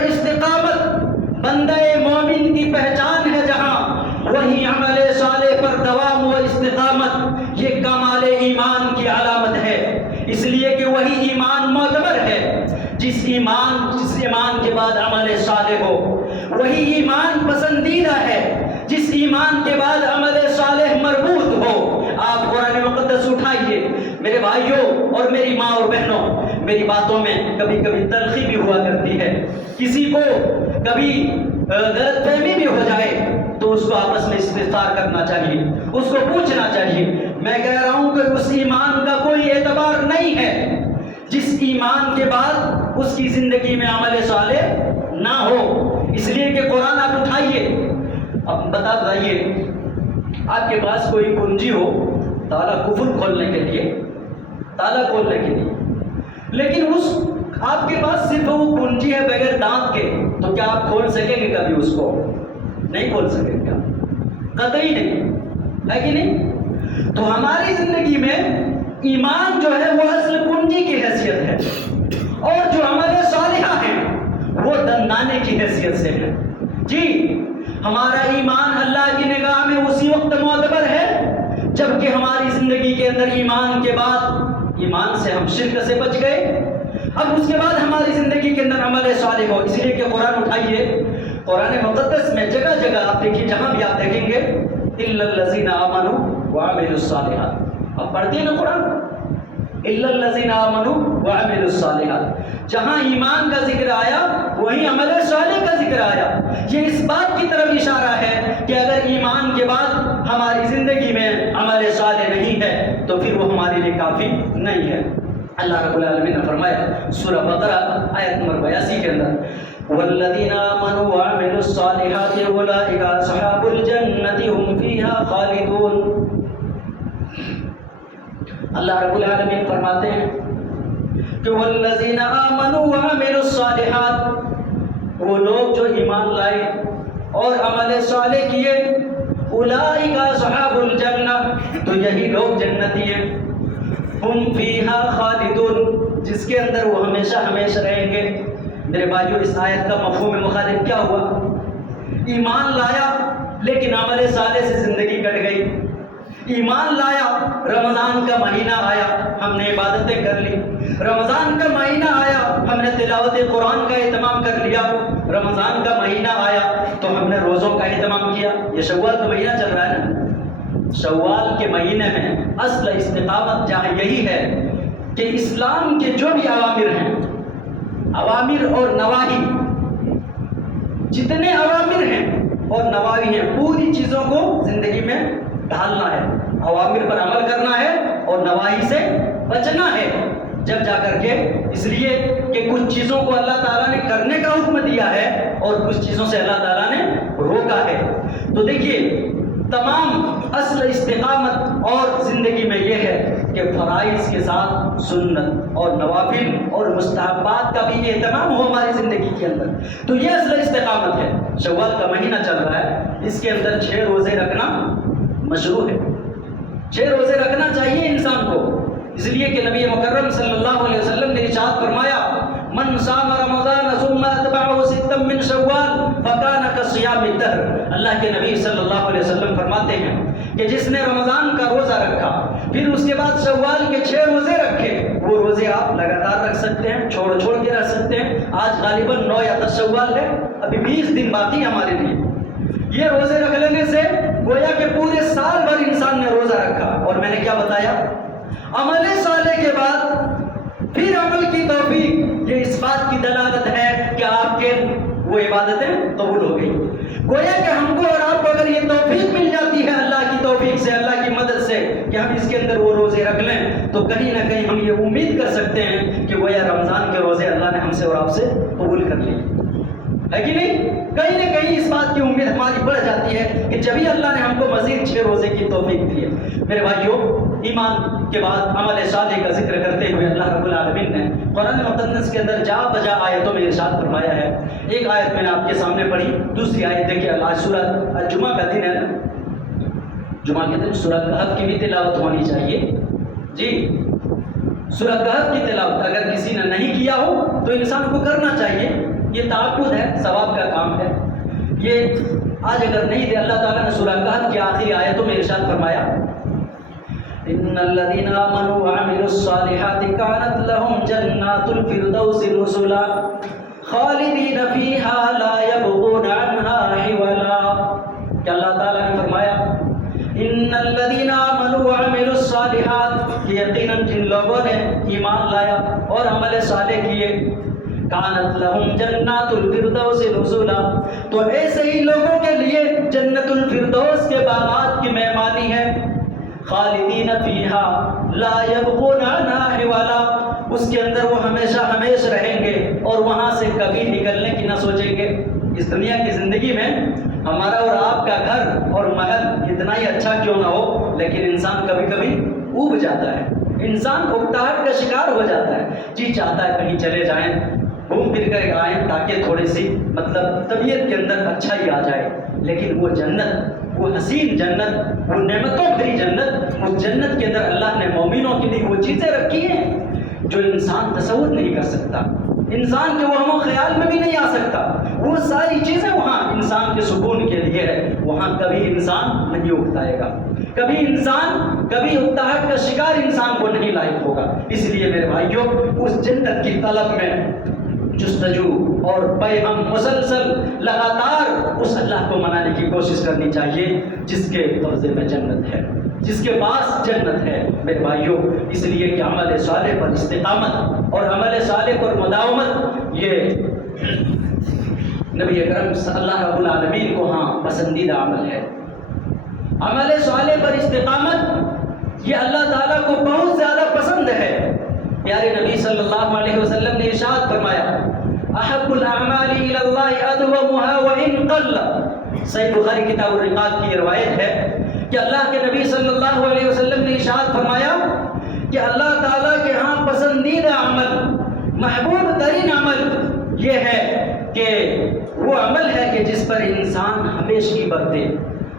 جس ایمان کے بعد عمل صالح ہو وہی ایمان پسندیدہ ہے جس ایمان کے بعد عمل صالح مربوط ہو۔ آپ قرآن مقدس اٹھائیے میرے بھائیوں اور میری ماں اور بہنوں، میری باتوں میں کبھی کبھی تلخی بھی ہوا کرتی ہے، کسی کو کبھی غلط فہمی بھی ہو جائے تو اس کو آپس میں استفسار کرنا چاہیے، اس کو پوچھنا چاہیے۔ میں کہہ رہا ہوں کہ اس ایمان کا کوئی اعتبار نہیں ہے جس ایمان کے بعد اس کی زندگی میں عمل صالح نہ ہو، اس لیے کہ قرآن آپ اٹھائیے، اب بتائیے آپ کے پاس کوئی کنجی ہو تالا قفل کھولنے کے لیے، تالا کھولنے کے لیے، لیکن اس آپ کے پاس صرف وہ کنجی ہے بغیر دانت کے، تو کیا آپ کھول سکیں گے کبھی اس کو؟ نہیں کھول سکیں گے، قطعی نہیں، ہے کہ نہیں؟ تو ہماری زندگی میں ایمان جو ہے وہ اصل کنجی کی حیثیت ہے، اور جو عمل صالحہ ہیں وہ دندانے کی حیثیت سے ہے۔ جی ہمارا ایمان اللہ کی نگاہ میں اسی وقت معتبر ہے جبکہ ہماری زندگی کے اندر ایمان کے بعد ایمان سے ہم شرک سے بچ گئے، اب اس کے بعد ہماری زندگی کے اندر عمل صالح ہو۔ اس لیے کہ قرآن اٹھائیے، قرآن مقدس میں جگہ جگہ آپ دیکھیے، جہاں بھی آپ دیکھیں گے الا الذین آمنوا وعملوا الصالحات، اب پڑھتے ہیں نا قرآن، الا الذین آمنوا وعملوا الصالحات، جہاں ایمان کا ذکر آیا وہیں عمل صالح کا ذکر آیا۔ یہ اس بات کی طرف اشارہ ہے کہ اگر ایمان کے بعد ہماری زندگی میں عمل صالح نہیں ہے تو پھر وہ ہمارے لیے کافی نہیں ہے۔ اللہ رب العالمین نے فرمایا سورہ بقرہ آیت نمبر 82 کے اندر والذین آمنوا وعملوا الصالحات اولئک اصحاب الجنۃ هم فیہا خالدون۔ اللہ رب العالمین فرماتے ہیں کہ والذین آمنوا وعملوا الصالحات، وہ لوگ جو ایمان لائے اور عمل صالح کیے، اولئک اصحاب الجنہ، تو یہی لوگ جنتی ہیں، ہم فیہا خالدون، جس کے اندر وہ ہمیشہ ہمیشہ رہیں گے۔ میرے بھائیو اس آیت کا مفہوم مخالف کیا ہوا؟ ایمان لایا لیکن عمل صالح سے زندگی کٹ گئی، ایمان لایا، رمضان کا مہینہ آیا، ہم نے عبادتیں کر لی، رمضان کا مہینہ آیا ہم نے تلاوت قرآن کا اہتمام کر لیا، رمضان کا مہینہ آیا تو ہم نے روزوں کا اہتمام کیا۔ یہ شوال کا مہینہ چل رہا ہے نا، شوال کے مہینے میں اصل استقامت جہاں یہی ہے کہ اسلام کے جو بھی اوامر ہیں، اوامر اور نواہی، جتنے اوامر ہیں اور نواہی ہیں، پوری چیزوں کو زندگی میں ڈھالنا ہے، اوامر پر عمل کرنا ہے اور نواہی سے بچنا ہے، جب جا کر کے، اس لیے کہ کچھ چیزوں کو اللہ تعالیٰ نے کرنے کا حکم دیا ہے اور کچھ چیزوں سے اللہ تعالیٰ نے روکا ہے۔ تو دیکھیے تمام اصل استقامت اور زندگی میں یہ ہے کہ فرائض کے ساتھ سنت اور نوافل اور مستحبات کا بھی اہتمام ہو ہماری زندگی کے اندر، تو یہ اصل استقامت ہے۔ شوال کا مہینہ چل رہا ہے، اس کے اندر 6 روزے رکھنا مشروع ہے، 6 روزے رکھنا چاہیے انسان کو، اس لیے کہ نبی مکرم صلی اللہ علیہ وسلم نے ارشاد فرمایا من صام رمضان ثم اتبعه 6 من شوال فكان كصيام الدهر۔ اللہ کے نبی صلی اللہ علیہ وسلم فرماتے ہیں کہ جس نے رمضان کا روزہ رکھا پھر اس کے بعد شوال کے 6 روزے رکھے، وہ روزے آپ لگاتار رکھ سکتے ہیں، چھوڑ کے رکھ سکتے ہیں۔ آج غالباً 9 یا 10 شوال ہے، ابھی 20 دن باقی ہمارے لیے۔ یہ روزے رکھ لینے سے گویا کہ پورے سال بھر انسان نے روزہ رکھا، اور میں نے کیا بتایا، عمل صالح کے بعد پھر عمل کی توفیق، یہ اس بات کی دلالت ہے کہ آپ کے وہ عبادتیں قبول ہو گئی۔ گویا کہ ہم کو اور آپ کو اگر یہ توفیق مل جاتی ہے اللہ کی توفیق سے، اللہ کی مدد سے، کہ ہم اس کے اندر وہ روزے رکھ لیں، تو کہیں نہ کہیں ہم یہ امید کر سکتے ہیں کہ گویا رمضان کے روزے اللہ نے ہم سے اور آپ سے قبول کر لیے، ہے کہ نہیں؟ کہیں نہ کہیں اس بات کی امید ہماری بڑھ جاتی ہے کہ جبھی اللہ نے ہم کو مزید 6 روزے کی توفیق دی ہے۔ میرے بھائیوں، ایمان کے بعد عمل صالح کا ذکر کرتے ہوئے اللہ رب العالمین نے قرآن مقدس کے اندر جا بجا آیتوں میں ارشاد فرمایا ہے۔ ایک آیت میں نے آپ کے سامنے پڑھی، دوسری آیت دیکھیے، اللہ سورہ جمعہ کا دن ہے نا، جمعہ کے دن سورہ کہف کی بھی تلاوت ہونی چاہیے۔ جی سورہ کہف کی تلاوت اگر کسی نے نہیں کیا ہو تو انسان کو کرنا چاہیے، یہ تعبد ہے، ثواب کا کام ہے۔ یہ آج اگر نہیں دے، اللہ تعالیٰ نے سورہ کہف کی آخری آیتوں میں ارشاد فرمایا ان الذين امنوا وعملوا الصالحات كانت لهم جنات الفردوس نزلا۔ خالدین فیہا لا یبغون عنہا حولا. کہ اللہ تعالیٰ نے فرمایا ان الذین آمنوا وعملوا الصالحات، یقیناً جن لوگوں نے ایمان لایا اور عمل صالح کیے، کانت لہم جنات الفردوس نزلا، تو ایسے ہی لوگوں کے لیے جنت الفردوس کے باغات کی مہمانی ہے. خالدین فیہا لا یبغون عنہا حولا، اس کے اندر وہ ہمیشہ ہمیش رہیں گے اور وہاں سے کبھی نکلنے کی نہ سوچیں گے. اس دنیا کی زندگی میں ہمارا اور آپ کا گھر اور محل کتنا ہی اچھا کیوں نہ ہو، لیکن انسان کبھی کبھی اوب جاتا ہے، انسان اکتاہٹ کا شکار ہو جاتا ہے. جی چاہتا ہے کہیں چلے جائیں، گھوم پھر کر آئیں تاکہ تھوڑی سی طبیعت کے اندر اچھائی آ جائے. لیکن وہ جنت، وہ حسین جنت، وہ نعمتوں بھری جنت، اس جنت کے اندر اللہ نے مومنوں کے لیے وہ چیزیں رکھی ہیں جو انسان تصور نہیں کر سکتا، انسان کے وہم و خیال میں بھی نہیں آ سکتا. وہ ساری چیزیں وہاں انسان کے سکون کے لیے ہے. وہاں کبھی انسان نہیں اکتائے گا، کبھی اکتاہٹ کا شکار انسان کو نہیں لائق ہوگا. اس لیے میرے بھائیوں، اس جنت کی طلب میں جستجو اور ہم مسلسل لگاتار اس اللہ کو منانے کی کوشش کرنی چاہیے جس کے قبضے میں جنت ہے، جس کے پاس جنت ہے میرے بھائیوں. اس لیے کہ عمل صالح پر استقامت اور عمل صالح پر مداومت یہ نبی اکرم اللہ رب العالمین کو ہاں پسندیدہ عمل ہے. عمل صالح پر استقامت یہ اللہ تعالیٰ کو بہت زیادہ پسند ہے. پیارے نبی صلی اللہ علیہ وسلم نے ارشاد فرمایا احب الاعمال الی اللہ ادومها وان قل. صحیح بخاری کتاب الرقاق کی روایت ہے کہ اللہ کے نبی صلی اللہ علیہ وسلم نے ارشاد فرمایا کہ اللہ تعالیٰ کے ہاں پسندیدہ عمل، محبوب ترین عمل یہ ہے کہ وہ عمل ہے کہ جس پر انسان ہمیشگی برتے،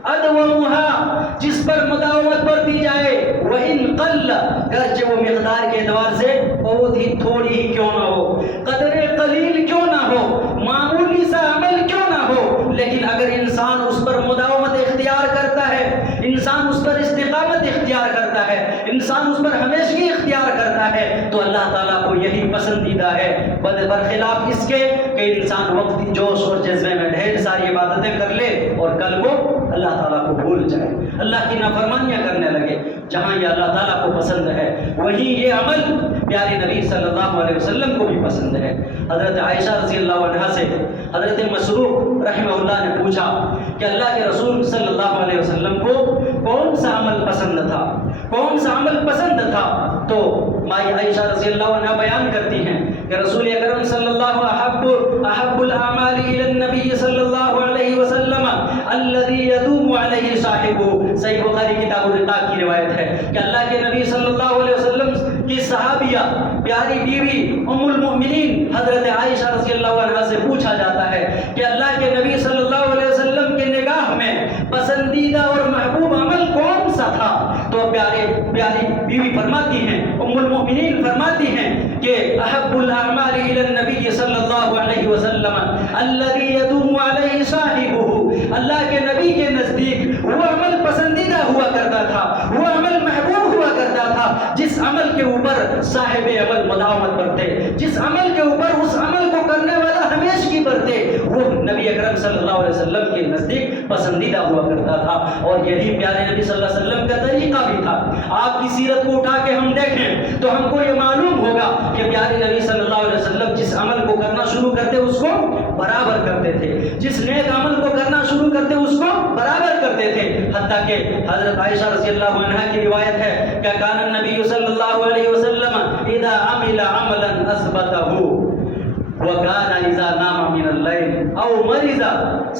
ادومها، جس پر مداومت برتی جائے، وَإِن قَلَّ، گرچہ وہ مقدار کے اعتبار سے بہت ہی تھوڑی ہی کیوں نہ ہو، قدر قلیل کیوں نہ ہو، معمولی سا عمل کیوں نہ ہو، لیکن اگر انسان اس پر مداومت اختیار کرتا ہے، انسان اس پر استقامت اختیار کرتا ہے، انسان اس پر ہمیشگی اختیار کرتا ہے، تو اللہ تعالیٰ کو یہی پسندیدہ ہے. برخلاف اس کے کہ انسان وقتی جوش اور جذبے میں ڈھیر ساری عبادتیں کر لے اور کل کو اللہ تعالیٰ کو بھول جائے، اللہ کی نافرمانیاں کرنے لگے. جہاں یہ اللہ تعالیٰ کو پسند ہے وہیں یہ عمل پیارے نبی صلی اللہ علیہ وسلم کو بھی پسند ہے. حضرت عائشہ رضی اللہ عنہا سے حضرت مسروق رحمہ اللہ نے پوچھا کہ اللہ کے رسول صلی اللہ علیہ وسلم کو کون سا عمل پسند تھا، کون سا عمل پسند تھا؟ تو مائی عائشہ رضی اللہ عنہا بیان کرتی ہیں کہ رسول اکرم صلی اللہ احب الاعمال الی النبی صلی اللہ علیہ وسلم الذی یدوم علیہ صاحبہ. صحیح بخاری کتاب الرقاق کی روایت ہے کہ اللہ کے نبی صلی اللہ علیہ وسلم کی صحابیہ پیاری بیوی ام المؤمنین حضرت عائشہ رضی اللہ عنہا سے پوچھا جاتا ہے کہ اللہ کے نبی صلی اللہ علیہ وسلم کے نگاہ میں پسندیدہ اور محبوب عمل کون سا تھا؟ تو پیاری بیوی فرماتی ہیں، ام المؤمنین فرماتی ہیں کہ احب الاعمال الی النبی صلی اللہ علیہ وسلم الذی یدوم علیہ صاحبہ. اللہ کے نبی کے نزدیک وہ عمل پسندیدہ ہوا کرتا تھا، وہ عمل محبوب ہوا کرتا تھا جس عمل کے اوپر صاحب عمل مداومت برتے، جس عمل کے اوپر اس عمل کو کرنے والا ہمیشگی برتے، وہ نبی اکرم صلی اللہ علیہ وسلم کے نزدیک پسندیدہ ہوا کرتا تھا. اور یہی پیارے نبی صلی اللہ علیہ وسلم کا طریقہ بھی تھا. آپ کی سیرت کو اٹھا کے ہم دیکھیں تو ہم کو یہ معلوم ہوگا کہ پیارے نبی صلی اللہ علیہ وسلم جس عمل کو کرنا شروع کرتے اس کو برابر کرتے تھے، جس نیک عمل کو کرنا شروع کرتے اس کو برابر کرتے تھے. حتیٰ کہ حضرت عائشہ رضی اللہ عنہا کی روایت ہے کہ کان النبی صلی اللہ علیہ وسلم اذا عمل عملا اثبته وكان اذا نام من الليل او مرض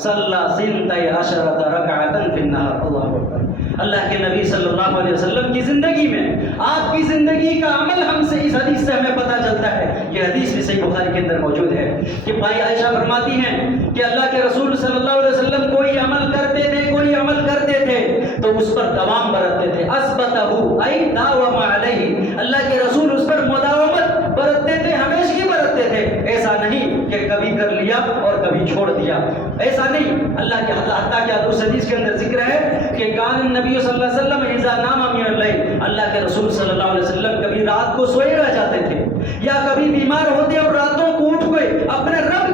صلى 12 ركعه في النهار. اللہ اکبر. اللہ کے نبی صلی اللہ علیہ وسلم کی زندگی میں، آپ کی زندگی کا عمل ہم سے اس حدیث سے ہمیں پتہ چلتا ہے. یہ حدیث بھی صحیح بخاری کے اندر موجود ہے کہ بھائی عائشہ فرماتی ہیں کہ اللہ کے رسول صلی اللہ علیہ وسلم کوئی عمل کرتے تھے تو اس پر دوام برتتے تھے. اثبتہ ای داوم علیہ، اللہ کے رسول اس پر مداومت برتتے تھے، ہمیشگی برتتے تھے. ایسا نہیں کہ کبھی کر لیا اور کبھی چھوڑ دیا، ایسا نہیں. اللہ کے حتیٰ کہ اس حدیث کے اندر ذکر ہے کہ کان نبی صلی اللہ علیہ وسلم اذا نام من اللیل، اللہ کے رسول صلی اللہ علیہ وسلم کبھی رات کو سوئے رہ جاتے تھے یا کبھی بیمار ہوتے اور راتوں کو اٹھ کے اپنے رب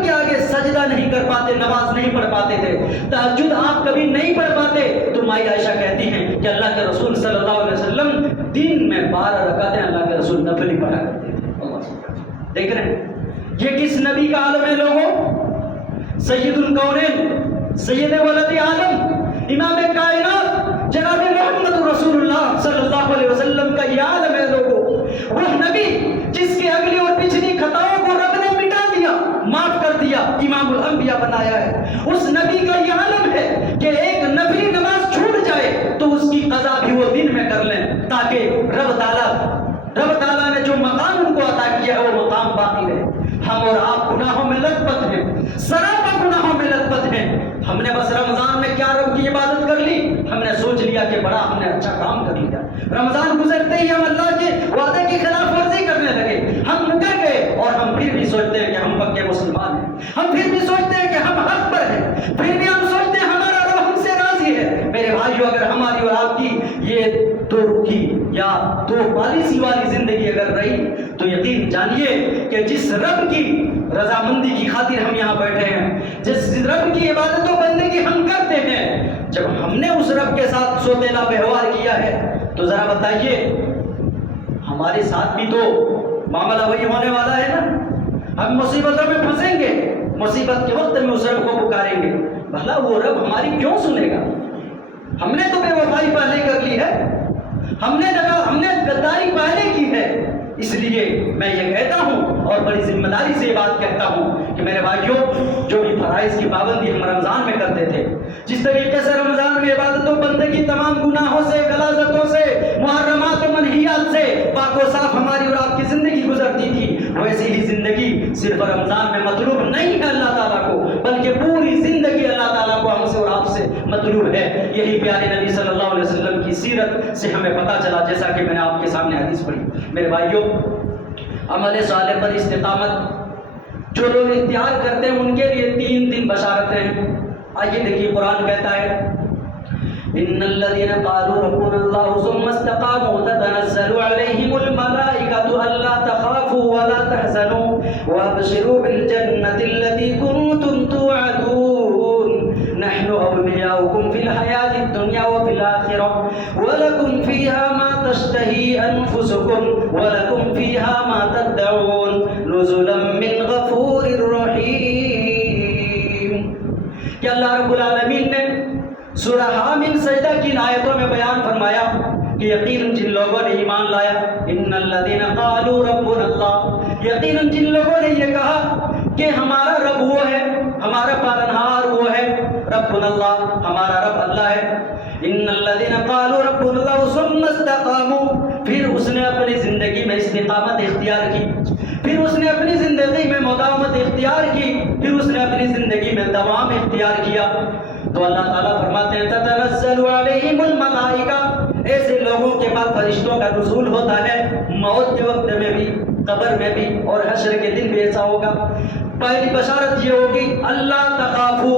نہیں پڑھ پاتے تھے، تہجد آپ کبھی نہیں پڑھ پاتے، تو مائی عائشہ کہتی ہیں کہ اللہ کے رسول صلی اللہ علیہ وسلم دن میں 12 رکعتیں اللہ کے رسول نفل ہی پڑھا کرتے تھے۔ دیکھ رہے ہیں یہ کس نبی کا عالم ہے لوگوں؟ سید الکونین، سید ولد عالم، امام کائنات جناب محمد رسول اللہ صلی اللہ علیہ وسلم کا یہ عالم ہے لوگوں۔ وہ نبی جس کی اگلی اور پچھلی خطاؤں کو رب نے مٹا دیا، معاف کر دیا، امام الانبیاء بنایا ہے۔ اس نبی کا یہ عالم ہے کہ ایک نفلی نماز چھوٹ جائے تو اس کی قضا بھی وہ دن میں کر لیں، تاکہ رب تعالیٰ نے جو مقام ان کو عطا کیا ہے وہ مقام باقی رہے۔ ہم اور آپ گناہوں میں لت پت ہیں، سراپا گناہوں میں لت پت ہیں۔ ہم نے بس رمضان میں کیا رب کی عبادت کر لی، ہم نے سوچ لیا کہ بڑا ہم نے اچھا کام کر لیا، رمضان گزرتے ہی ہم اللہ کے وعدے کی خلاف ورزی کرنے لگے، ہم مکر گئے، اور ہم پھر بھی سوچتے ہیں کہ ہم پکے مسلمان ہیں، ہم پھر بھی سوچتے ہیں کہ ہم حق پر ہیں، پھر بھی ہم سوچتے ہیں ہمارا رب ہم سے راضی ہے۔ میرے بھائیو، اگر ہماری اور آپ کی یہ دو رخی یا دو پالیسی والی زندگی اگر رہی تو یقین جانیے کہ جس رب کی رضامندی کی خاطر ہم یہاں بیٹھے ہیں، جس رب کی عبادت و بندگی ہم کرتے ہیں، جب ہم نے اس رب کے ساتھ سوتیلا ویوہار کیا ہے تو ذرا بتائیے ہمارے ساتھ بھی تو معاملہ وہی ہونے والا ہے نا۔ ہم مصیبتوں میں پھنسیں گے، مصیبت کے وقت میں اس رب کو پکاریں گے، بھلا وہ رب ہماری کیوں سنے گا؟ ہم نے تو بے وفائی پہلے کر لی ہے، ہم نے غداری پہلے کی ہے۔ اس لیے میں یہ کہتا ہوں اور بڑی ذمہ داری سے یہ بات کہتا ہوں کہ میرے بھائیوں، جو بھی فرائض کی پابندی ہم رمضان میں کرتے تھے، جس طریقے سے رمضان میں عبادت و بندگی تمام گناہوں سے، غلاظتوں سے، محرمات و منہیات سے پاک و صاف ہماری اور آپ کی زندگی گزرتی تھی، ویسی ہی زندگی صرف رمضان میں مطلوب نہیں ہے اللہ تعالیٰ کو، بلکہ پوری زندگی اللہ تعالیٰ کو ہم سے اور آپ سے مطلوب ہے۔ یہی پیارے نبی صلی اللہ علیہ وسلم کی سیرت سے ہمیں پتہ چلا، جیسا کہ میں نے آپ کے سامنے حدیث پڑھی۔ میرے بھائیوں، عمل صالح پر استقامت جو لوگ اختیار کرتے ہیں ان کے لیے 3 دن بشارتیں ہیں۔ آئیے دیکھیے، قرآن کہتا ہے ان الذين قالوا ربنا الله ثم استقاموا تتنزل عليهم الملائكة الا تخافوا ولا تحزنوا وابشروا بالجنة التي كنتم توعدون نحن أولياؤكم في الحياة الدنيا وفي الآخرة ولكم فيها ما تشتهي أنفسكم ولكم فيها ما تدعون نزلا من غفور رحيم۔ کہ اللہ رب العالمین نے سورہ حامیم سجدہ کی آیتوں میں بیان فرمایا کہ یقیناً جن لوگوں نے ایمان لایا، ان الذین قالوا ربنا اللہ، یقیناً جن لوگوں نے یہ کہا کہ ہمارا رب وہ ہے، ہمارا پالنہار وہ ہے، ربنا اللہ، ہمارا رب اللہ ہے۔ ان الذین قالوا ربنا اللہ ثم استقاموا، پھر اس نے اپنی زندگی میں استقامت اختیار کی، پھر اس نے اپنی زندگی میں مداومت اختیار کی، پھر اس نے اپنی زندگی میں دوام اختیار کیا، تو اللہ تعالیٰ فرماتے ہیں تتنزل علیہم الملائکہ، ایسے لوگوں کے بعد فرشتوں کا نزول ہوتا ہے، موت کے وقت میں بھی، قبر میں بھی، اور حشر کے دن بھی ایسا ہوگا۔ پہلی بشارت یہ ہوگی اللہ تخافو،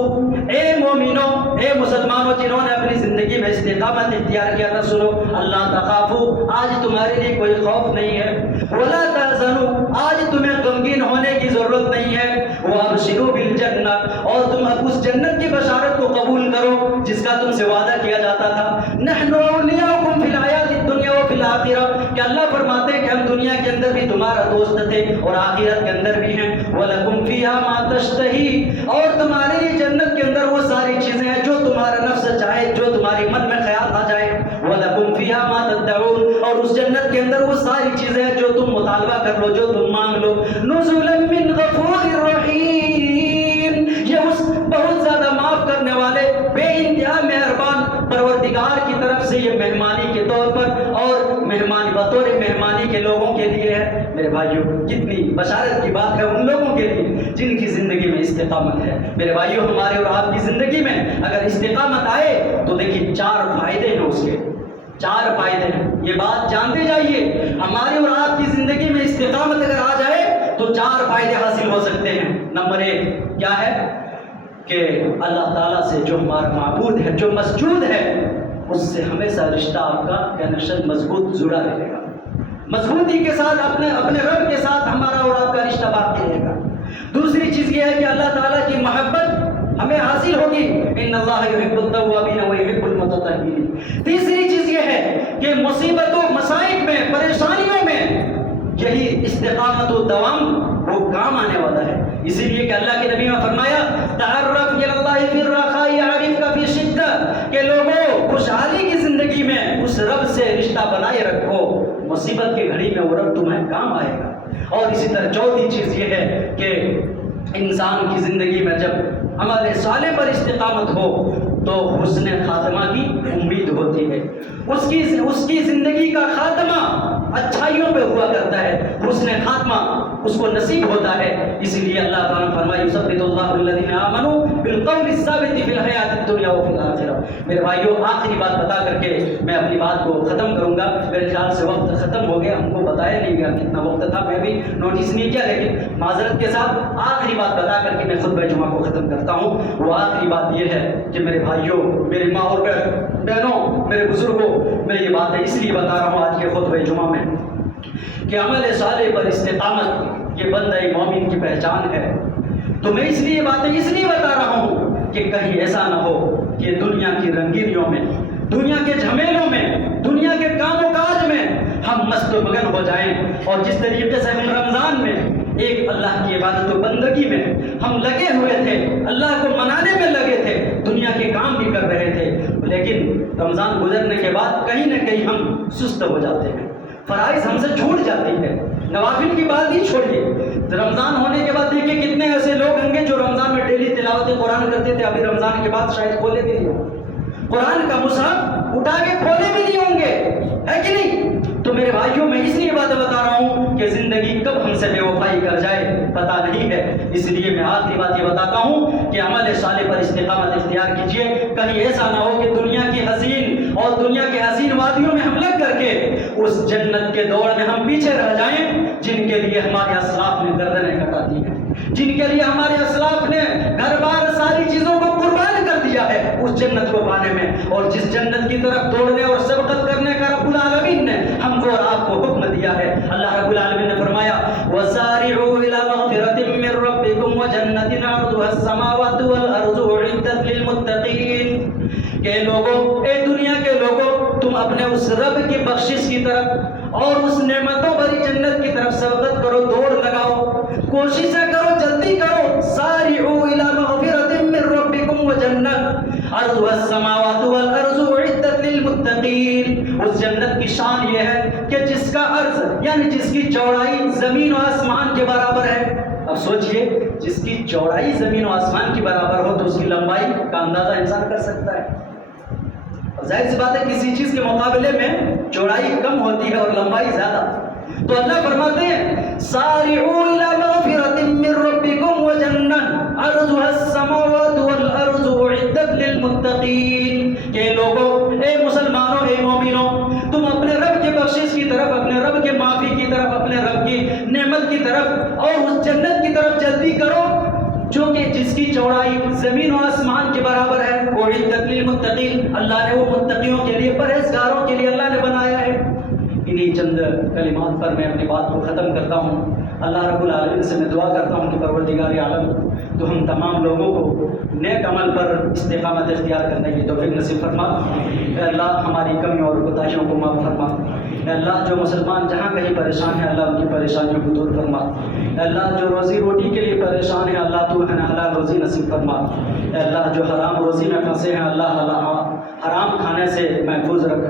اے مومنوں، اے مسلمانوں جنہوں نے اپنی زندگی میں استقامت اختیار کیا تھا، سنو، اللہ تخافو، آج تمہارے لیے کوئی خوف نہیں ہے، ولا تحزنوا، آج تمہیں غمگین ہونے کی ضرورت نہیں ہے، وابشروا بالجنہ، اور تم اب اس جنت کی بشارت کو قبول کرو جس کا تم سے وعدہ کیا جاتا تھا۔ نحن اولیاؤکم فی الحیات الدنیا وفی الآخرہ، کہ اللہ فرماتے ہیں کہ ہم دنیا کے اندر بھی تمہارا دوست تھے اور آخرت کے اندر بھی ہیں، وَلَكُمْ فِيهَا مَا تَشْتَهِي، اور تمہارے لیے جنت کے اندر وہ ساری چیزیں ہیں جو تمہارا نفس چاہے، جو تمہاری من میں خیال آ جائے، وَلَكُمْ فِيهَا مَا تَدَّعُونَ، اور اس جنت کے اندر وہ ساری چیزیں ہیں جو تم مطالبہ کر لو، جو تم مانگ لو، نُزُلًا مِّن غَفُورٍ رَّحِيمٍ، یہ اس بہت زیادہ معاف کرنے والے بے انتہا مہربان پروردگار کی طرف سے یہ مہمانی کے طور پر اور مہمان بطور مہمانی کے لوگوں کے لیے ہے۔ میرے بھائیوں، کتنی بشارت کی بات ہے ان لوگوں کے لیے جن کی زندگی میں استقامت ہے۔ میرے بھائیوں، ہمارے اور آپ کی زندگی میں اگر استقامت آئے تو دیکھیے 4 فائدے ہیں، اس کے 4 فائدے ہیں، یہ بات جانتے جائیے۔ ہماری اور آپ کی زندگی میں استقامت اگر آ جائے تو 4 فائدے حاصل ہو سکتے ہیں۔ نمبر 1 کیا ہے کہ اللہ تعالیٰ سے جو ہمارا معبود ہے، جو مسجود ہے، اس سے ہمیشہ رشتہ آپ کا کنیکشن مضبوط جڑا رہے گا، مضبوطی کے ساتھ اپنے رب کے ساتھ ہمارا اور آپ کا رشتہ باقی رہے گا۔ دوسری چیز یہ ہے کہ اللہ تعالیٰ کی محبت ہمیں حاصل ان اللہ یحب التوابین ویحب المتطہرین۔ تیسری چیز یہ ہے کہ مصیبتوں مصائب میں پریشانیوں میں یہی استقامت و دوام وہ کام آنے والا ہے۔ اسی لیے کہ اللہ کے نبی نے فرمایا تعرف الی اللہ فی الرخاء یعرفک فی الشدہ، کہ لوگوں خوشحالی کی زندگی میں اس رب سے رشتہ بنائے رکھو، مصیبت کی گھڑی میں وہ رب تمہیں کام آئے گا۔ اور اسی طرح چوتھی چیز یہ ہے کہ انسان کی زندگی میں جب عمل صالح پر استقامت ہو تو حسن خاتمہ کی امید ہوتی ہے، اس کی زندگی کا خاتمہ اچھائیوں پہ ہوا کرتا ہے، حسن خاتمہ اس کو نصیب ہوتا ہے۔ اسی لیے اللہ تعالیٰ نے فرمایا یثبت اللہ الذین آمنوا بالقول الثابت فی الحیاۃ الدنیا وفی الآخرہ۔ میرے بھائیوں آخری بات بتا کر کے میں اپنی بات کو ختم کروں گا، میرے خیال سے وقت ختم ہو گیا، ہم کو بتایا نہیں گیا کتنا وقت تھا، میں بھی نوٹس نہیں کیا، لیکن معذرت کے ساتھ آخری بات بتا کر کے میں خطبہ جمعہ کو ختم کرتا ہوں۔ وہ آخری بات یہ ہے کہ میرے بھائیوں، میری ماں اور بہنوں، میرے بزرگوں، میں یہ باتیں اس لیے بتا رہا ہوں آج کے خطبہ جمعہ میں کہ عمل صالح پر استقامت یہ بندہ مومن کی پہچان ہے۔ تو میں اس لیے باتیں اس لیے بتا رہا ہوں کہ کہیں ایسا نہ ہو کہ دنیا کی رنگینیوں میں، دنیا کے جھمیلوں میں، دنیا کے کام و کاج میں ہم مست و مگن ہو جائیں، اور جس طریقے سے ہم رمضان میں ایک اللہ کی عبادت و بندگی میں ہم لگے ہوئے تھے، اللہ کو منانے میں لگے تھے، دنیا کے کام بھی کر رہے تھے، لیکن رمضان گزرنے کے بعد کہیں نہ کہیں ہم سست ہو جاتے ہیں، فرائض ہم سے چھوٹ جاتی ہے، نوافل کی بات ہی چھوڑیے، رمضان ہونے کے بعد دیکھیں کتنے ایسے لوگ ہوں گے جو رمضان میں ڈیلی تلاوت قرآن کرتے تھے، ابھی رمضان کے بعد شاید کھولے بھی نہیں ہوں، قرآن کا مصحف اٹھا کے کھولے بھی نہیں ہوں گے، ہے کہ نہیں؟ تو میرے بھائیوں میں اس لیے باتیں بتا رہا ہوں کہ زندگی کب ہم سے بے وفائی کر جائے پتہ نہیں ہے، اس لیے میں آخری بات یہ بتاتا ہوں کہ عمل صالح پر استقامت اختیار کیجیے، کہیں ایسا نہ ہو کہ دنیا کی حسین اور دنیا کے حسین وادیوں میں ہم لگ کر کے اس جنت کے دوڑ میں ہم پیچھے رہ جائیں جن کے لیے ہمارے اسلاف نے گردنیں کٹا دی ہیں، جن کے لیے ہمارے اسلاف نے گھر بار ساری چیزوں کو قربان کر دیا ہے اس جنت کو پانے میں، اور جس جنت کی طرف دوڑنے اور سبقت کرنے کا رب العالمین نے ہم کو اور آپ کو حکم دیا ہے۔ اللہ رب العالمین نے فرمایا وَسَارِعُوا إِلَى مَغْفِرَةٍ مِّن رَّبِّكُمْ وَجَنَّةٍ عَرْضُهَا السَّمَاوَاتُ وَالْأَرْضُ أُعِدَّتْ لِلْمُتَّقِينَ، کہ لوگوں، اے دنیا کے لوگوں، تم اپنے اس رب کی بخشش کی طرف اور اس نعمتوں بھری جنت کی طرف سبقت کرو، دوڑ لگاؤ، کوششیں کرو، جلدی کرو۔ سارعوا الى مغفرة من ربكم وجنة عرضها السماوات والارض اعدت للمتقین۔ اس جنت کی شان یہ ہے کہ جس کا عرض یعنی جس کی چوڑائی زمین و آسمان کے برابر ہے۔ اب سوچئے جس کی چوڑائی زمین و آسمان کی برابر ہو تو اس کی لمبائی کا اندازہ انسان کر سکتا ہے۔ ظاہر سی بات ہے کسی چیز کے مقابلے میں چوڑائی کم ہوتی ہے اور لمبائی زیادہ، تو اللہ فرماتے ہیں سارعوا الى مغفرة من ربكم وجنة عرضها السماوات والارض اعدت للمتقین، کہ لوگوں، اے مسلمانوں، اے مومنوں، تم اپنے رب کے بخشش کی طرف، اپنے رب کے معافی کی طرف، اپنے رب کی نعمت کی طرف اور اس جنت کی طرف جلدی کرو جو کہ جس کی چوڑائی زمین و آسمان کے برابر ہے۔ اعدت للمتقین، اللہ نے وہ متقیوں کے لیے، پرہیزگاروں کے لیے اللہ نے بنایا ہے۔ انہی چند کلمات پر میں اپنی بات کو ختم کرتا ہوں۔ اللہ رب العالمین سے میں دعا کرتا ہوں کہ پروردگار عالم تو ہم تمام لوگوں کو نیک عمل پر استقامت اختیار کرنے کی توفیق نصیب فرما۔ اے اللہ ہماری کمیوں اور کوتاہیوں کو معاف فرما۔ اے اللہ جو مسلمان جہاں کہیں پریشان ہے اللہ ان کی پریشانیوں کو دور فرما۔ اے اللہ جو روزی روٹی کے لیے پریشان ہے اللہ تو انہیں حلال روزی نصیب فرما۔ اے اللہ جو حرام روزی میں پھنسے ہیں اللہ حرام کھانے سے محفوظ رکھ۔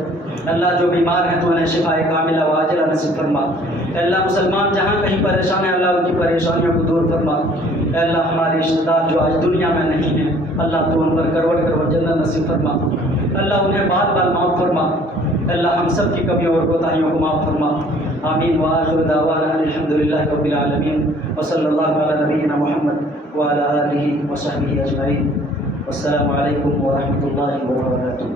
اللہ جو بیمار ہیں تو انہیں شفا کاملہ و عاجلہ نصیب فرما۔ اے اللہ مسلمان جہاں کہیں پریشان ہیں اللہ ان کی پریشانیوں کو دور فرما۔ اے اللہ ہمارے رشتہ دار جو آج دنیا میں نہیں ہیں اللہ تو ان پر کروڑ کروڑ جنت نصیب فرما۔ اللہ انہیں بار بار معاف فرما۔ اللہ ہم سب کی کمیوں اور کوتاہیوں کو معاف فرما۔ آمین وآخر دعوانا الحمدللہ رب العالمین وصلی اللہ علی نبینا محمد وعلی آلہ وصحبہ اجمعین۔ والسلام علیکم ورحمۃ اللہ وبرکاتہ۔